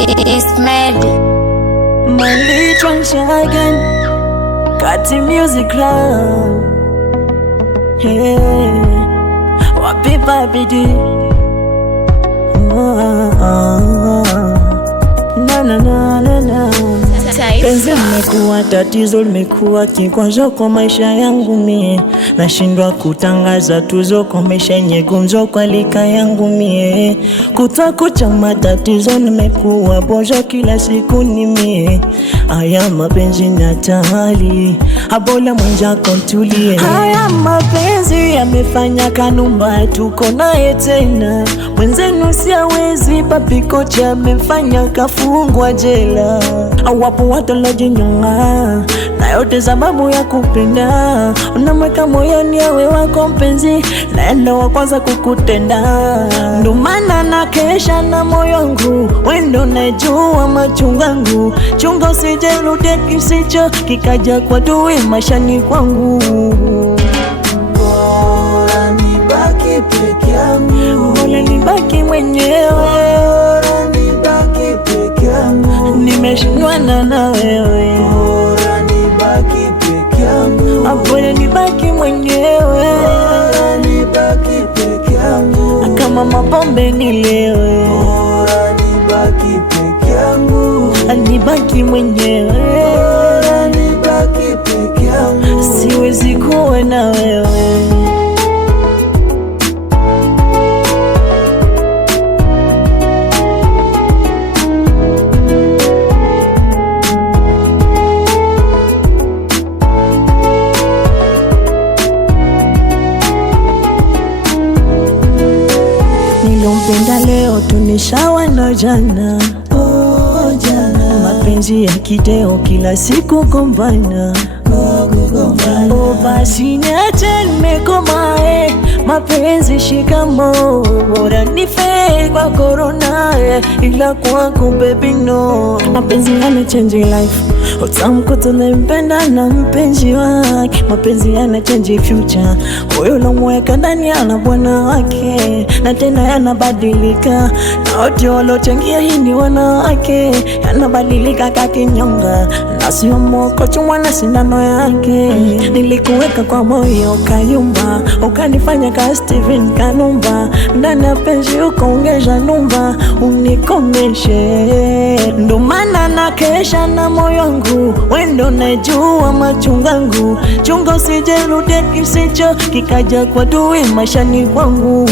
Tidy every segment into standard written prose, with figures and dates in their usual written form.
It's mad. Money again. Kati Music Club. Hey, wapi babidi? Na. Penzi limekuwa tatizo, limekuwa kikwazo kwa maisha yangu mie. Nashindwa kutangaza tuzo kwa maisha yenye gumzo kwa lika yangu mie. Kutakucha matatizo, nimekuwa bojo kila siku ni mie. Haya mapenzi ni hatari, abola mwenzako tulie. Haya mapenzi yamefanya kanumba tuko naye tena. Mwenzenu siawezi, papi kocha amefanya kafungwa jela. Wapo watu lojinyonga na yote sababu ya kupenda. Unamweka moyoni awe wako mpenzi, naenda wa kwanza kukutenda. Ndo maana na kesha na moyo wangu, wendo najua machungangu. Chunga usije rudie kisicho kikaja kwa dui mashani kwangu. Bora nibaki peke yangu, bora nibaki mwenyewe, bora nibaki peke yangu, nimeshindwana na wewe. bora nibaki peke yangu, Bora nibaki mwenyewe, bora nibaki peke yangu, kama mapombe nilewe. bora nibaki peke yangu, Nibaki mwenyewe, bora nibaki peke yangu, siwezi kuwa na wewe. Nilompenda leo tunishawa na jana. Mapenzi ya kideo kila siku gombana. Basi niache nimekomae, mapenzi shikamo. Bora nife kwa corona, ila kwako baby no. Mapenzi yana change life, utamkuta unayempenda na mpenzi wake. Mapenzi yana change future, huyo unamweka ndani ana bwana wake. Na tena yanabadilika, na wote walochangia hii ni wanawake. Yanabadilika kakinyonga, na sio moko chumwa na sindano yake. Nilikuweka kwa moyo kayumba, ukanifanya ka Steven Kanumba. Ndani ya penzi ukaongeza numba, unikomeshe. Ndo maana na kesha na moyo wangu, wendo najua machungangu. Chunga usije rudie kisicho kikaja kwa dui mashani kwangu.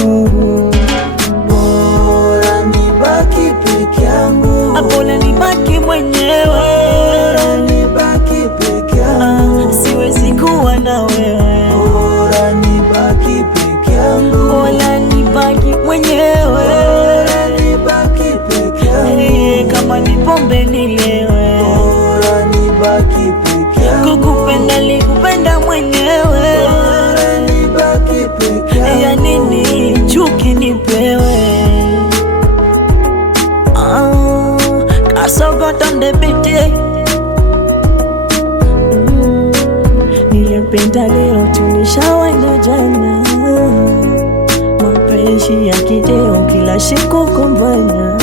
bora nibaki peke yangu, Bora nibaki mwenyewe, bora nibaki peke yangu, siwezi kuwa na wewe. bora nibaki peke yangu, Bora nibaki mwenyewe, bora nibaki peke yangu, kama ni pombe nilewe. bora nibaki peke yangu, Kukupenda likupenda mwenyewe, bora nibaki peke yangu, ya nini chuki nipewe. Kasogota ndebite. Nilipenda leo tunishawa na jana. Mapenzi ya kideo kila siku gombana.